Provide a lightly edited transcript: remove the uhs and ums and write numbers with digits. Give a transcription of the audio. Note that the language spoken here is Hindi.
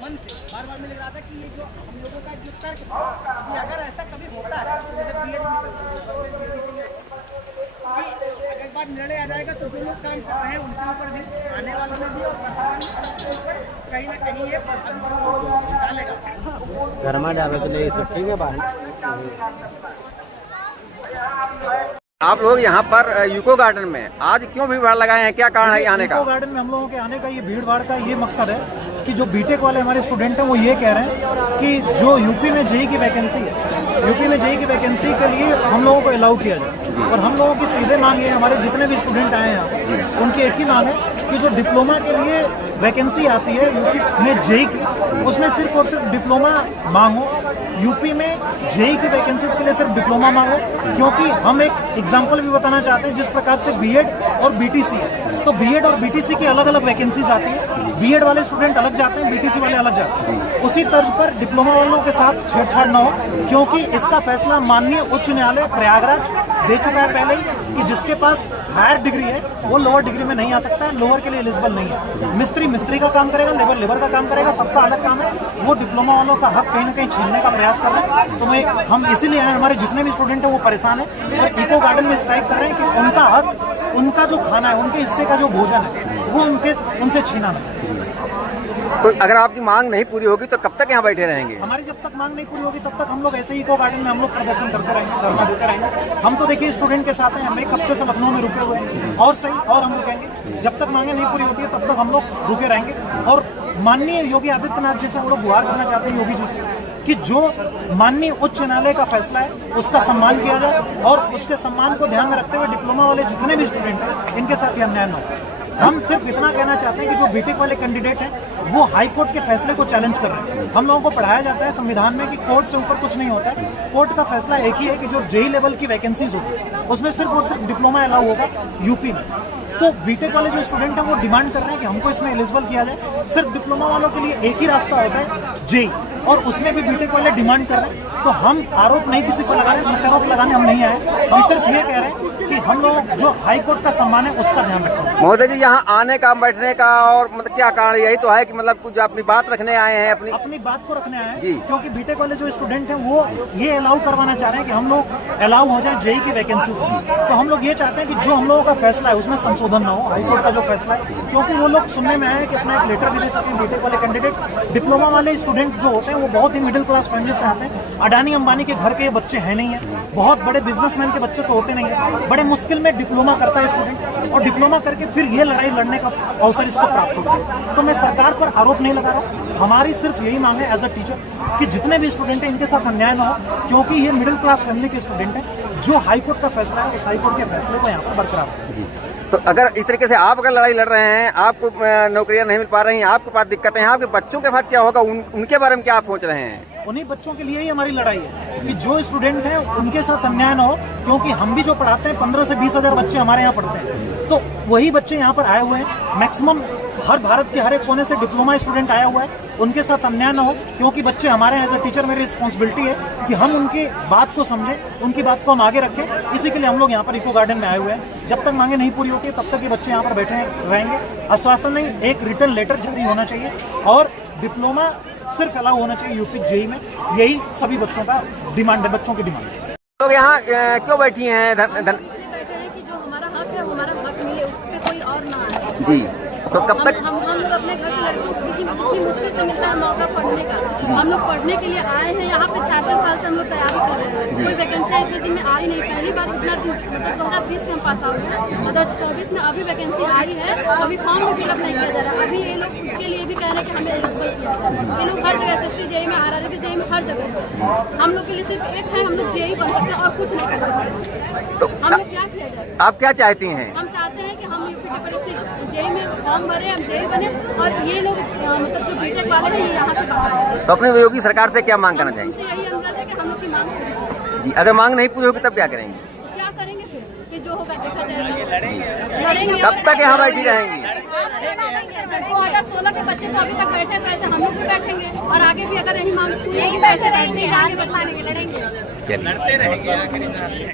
मन से बार बार मिल रहा था कि ये जो हम लोगों का जो तर्क था कि अगर ऐसा कभी होता है तो जैसे बीएड कि अगर बात निर्णय आ जाएगा तो जो लोग काम कर रहे हैं उनके ऊपर भी आने वालों में भी और वर्तमान कहीं ना कहीं ये डालेगा। घरमा जावे तो ले सब ठीक है बाहर। आप लोग यहाँ पर यूको गार्डन में आज क्यों भीड़ लगाए हैं, क्या कारण है आने का? यूको गार्डन में हम लोगों के आने का ये भीड़ भाड़ का ये मकसद है कि जो बीटेक वाले हमारे स्टूडेंट हैं वो ये कह रहे हैं कि जो यूपी में जेईई की वैकेंसी है, यूपी में जेईई की वैकेंसी के लिए हम लोगों को अलाउ किया जाए। और हम लोगों की सीधे मांग है, हमारे जितने भी स्टूडेंट आए हैं उनकी एक ही मांग है कि जो डिप्लोमा के लिए वैकेंसी आती है यूपी में जेईई की, उसमें सिर्फ और सिर्फ डिप्लोमा मांगो। यूपी में जेईई की वैकेंसीज के लिए सिर्फ डिप्लोमा मांगो, क्योंकि हम एक एग्जांपल भी बताना चाहते हैं। जिस प्रकार से बीएड और बीटीसी है, तो बीएड और बीटीसी की अलग अलग वैकेंसीज आती है। बीएड वाले स्टूडेंट अलग जाते हैं, बीटीसी वाले अलग जाते हैं। उसी तर्ज पर डिप्लोमा वालों के साथ छेड़छाड़ न हो, क्योंकि इसका फैसला माननीय उच्च न्यायालय प्रयागराज दे चुका है पहले ही कि जिसके पास हायर डिग्री है वो लोअर डिग्री में नहीं आ सकता है, लोअर के लिए एलिजिबल नहीं है। मिस्त्री का काम करेगा, लेबर का काम करेगा, सबका अलग काम है। वो डिप्लोमा वालों का हक कहीं ना कहीं छीनने का प्रयास कर रहे हैं। तो हम इसीलिए हैं, हमारे जितने भी स्टूडेंट हैं वो परेशान है और इको गार्डन में स्ट्राइक कर रहे हैं कि उनका हक, उनका जो खाना है, उनके हिस्से का जो भोजन है वो उनसे छीना नहीं। तो अगर आपकी मांग नहीं पूरी होगी तो कब तक यहाँ बैठे रहेंगे? हमारी जब तक मांग नहीं पूरी होगी तब तक हम लोग ऐसे ही इको गार्डन में हम लोग प्रदर्शन करते रहेंगे, धरना देते रहेंगे। हम तो देखिए स्टूडेंट के साथ हैं, हम एक हफ्ते से लखनऊ में रुके हुए हैं और सही और हम रुकेंगे जब तक मांगे नहीं पूरी होती है, तब तक हम लोग रुके रहेंगे। और माननीय योगी आदित्यनाथ जी से हम लोग गुहार करना चाहते हैं, योगी जी से, कि जो माननीय उच्च न्यायालय का फैसला है उसका सम्मान किया जाए और उसके सम्मान को ध्यान में रखते हुए डिप्लोमा वाले जितने भी स्टूडेंट हैं इनके साथ ये अन्याय न हो। हम सिर्फ इतना कहना चाहते हैं कि जो बीटेक वाले कैंडिडेट हैं वो हाई कोर्ट के फैसले को चैलेंज कर रहे हैं। हम लोगों को पढ़ाया जाता है संविधान में कि कोर्ट से ऊपर कुछ नहीं होता है। कोर्ट का फैसला एक ही है कि जो जेईई लेवल की वैकेंसीज होगी उसमें सिर्फ और सिर्फ डिप्लोमा अलाउ होगा यूपी में। तो बीटेक वाले जो स्टूडेंट हैं वो डिमांड कर रहे हैं कि हमको इसमें एलिजिबल किया जाए। सिर्फ डिप्लोमा वालों के लिए एक ही रास्ता होता है जेईई, और उसमें भी बीटेक वाले डिमांड कर रहे हैं। तो हम आरोप नहीं किसी पर लगा रहे हैं, आरोप लगाने हम नहीं आए। हम सिर्फ ये कह रहे हैं कि हम लोग जो हाई कोर्ट का सम्मान है उसका ध्यान रखें। महोदय जी, यहाँ आने का, बैठने का और मतलब क्या कारण यही तो है कि मतलब कुछ अपनी बात रखने आए हैं? अपनी बात को रखने आए हैं, क्योंकि बीटेक वाले जो स्टूडेंट हैं वो ये अलाउ करवाना चाह रहे हैं कि हम लोग अलाउ हो जाए जेईई की वैकेंसीज की। तो हम लोग ये चाहते हैं कि जो हम लोगों का फैसला है उसमें संशोधन ना हो, हाई कोर्ट का जो फैसला है। क्योंकि वो लोग सुनने में आया है कि अपना एक लेटर भी दे चुके हैं बीटेक वाले कैंडिडेट। डिप्लोमा वाले स्टूडेंट जो होते हैं वो बहुत ही मिडिल क्लास फैमिली से आते हैं। अडानी अंबानी के घर के बच्चे हैं नहीं है, बहुत बड़े बिजनेसमैन के बच्चे तो होते नहीं है। बड़े मुश्किल में डिप्लोमा करता है स्टूडेंट, और डिप्लोमा करके फिर ये लड़ाई लड़ने का अवसर इसको प्राप्त होता है। तो मैं सरकार पर आरोप नहीं लगा रहा हूँ, हमारी सिर्फ यही मांग है एज अ टीचर कि जितने भी स्टूडेंट हैं इनके साथ अन्याय ना हो, क्योंकि ये मिडिल क्लास फैमिली के स्टूडेंट हैं। जो हाई कोर्ट का फैसला है उस हाई कोर्ट के फैसले को यहाँ पर बरकरार है। तो अगर इस तरीके से आप अगर लड़ाई लड़ रहे हैं, आपको नौकरियां नहीं मिल पा रही हैं, आपके पास दिक्कतें हैं, आपके बच्चों के साथ क्या होगा, उनके बारे में क्या आप सोच रहे हैं? उन्हीं बच्चों के लिए ही हमारी लड़ाई है कि जो स्टूडेंट हैं उनके साथ अन्याय ना हो, क्योंकि हम भी जो पढ़ाते हैं 15 से 20 हजार बच्चे हमारे यहाँ पढ़ते हैं। तो वही बच्चे यहाँ पर आए हुए हैं, मैक्सिमम हर भारत के हर एक कोने से डिप्लोमा स्टूडेंट आया हुआ है। उनके साथ अन्याय ना हो, क्योंकि बच्चे हमारे एज अ टीचर मेरी रिस्पॉन्सिबिलिटी है कि हम उनकी बात को समझें, उनकी बात को हम आगे रखें। इसी के लिए हम लोग यहाँ पर इको गार्डन में आए हुए हैं। जब तक मांगे नहीं पूरी होती है तब तक ये बच्चे यहाँ पर बैठे रहेंगे। आश्वासन नहीं, एक रिटर्न लेटर जारी होना चाहिए और डिप्लोमा सिर्फ अलाउ होना चाहिए यूपी जेईई में। यही सभी बच्चों का डिमांड है, बच्चों की डिमांड है। लोग यहाँ क्यों बैठी हैं? बैठे हैं कि जो हमारा हक है हमारा हक मिले, उस पे कोई और ना आए जी। तो कब तक हम लोग अपने घर से लड़कियों को जितनी मुश्किल से मिलता है मौका पढ़ने का, हम लोग पढ़ने के लिए आए हैं यहाँ पे। 4 साल से हम लोग तैयारी कर रहे हैं, कोई वैकेंसी इतने दिन में आई नहीं। पहली बार इतना 2020 में हम पास आउट हैं, 2024 में अभी वैकेंसी आई है, अभी फॉर्म भी फिलअप नहीं किया जा रहा। अभी ये लोग उसके लिए भी कह रहे हैं कि हमें एलिजिबल किया जाए। ये लोग हर जगह एसएससी जेईई में, आरआरबी जेईई में, हर जगह हम लोग के लिए सिर्फ एक है, हम लोग जेईई बन सकते हैं और कुछ नहीं कर सकते। तो हम लोग क्या किया जाए? आप क्या चाहती हैं? हम चाहते हैं कि हम जेईई में फॉर्म भरे, हम जेईई बने और ये लोग मतलब जो बीटेक वाले हैं यहाँ से बाहर आए। तो अपनी योगी सरकार से क्या मांग करना चाहेंगे? यही अनुरोध है कि हम लोग की मांग पूरी हो। जी, अगर मांग नहीं पूरी होगी तब क्या करेंगे? क्या करेंगे फिर? कि जो होगा देखा जाएगा। लड़ेंगे। कब तक यहाँ बैठी रहेंगी? 2016 के बच्चे तो अभी तक बैठे, तो ऐसे हम लोग भी बैठेंगे और आगे भी अगर यही मांग पूरी होगी, बैठे बैठने आगे बढ़ाने लड़ेंगे, चलिए।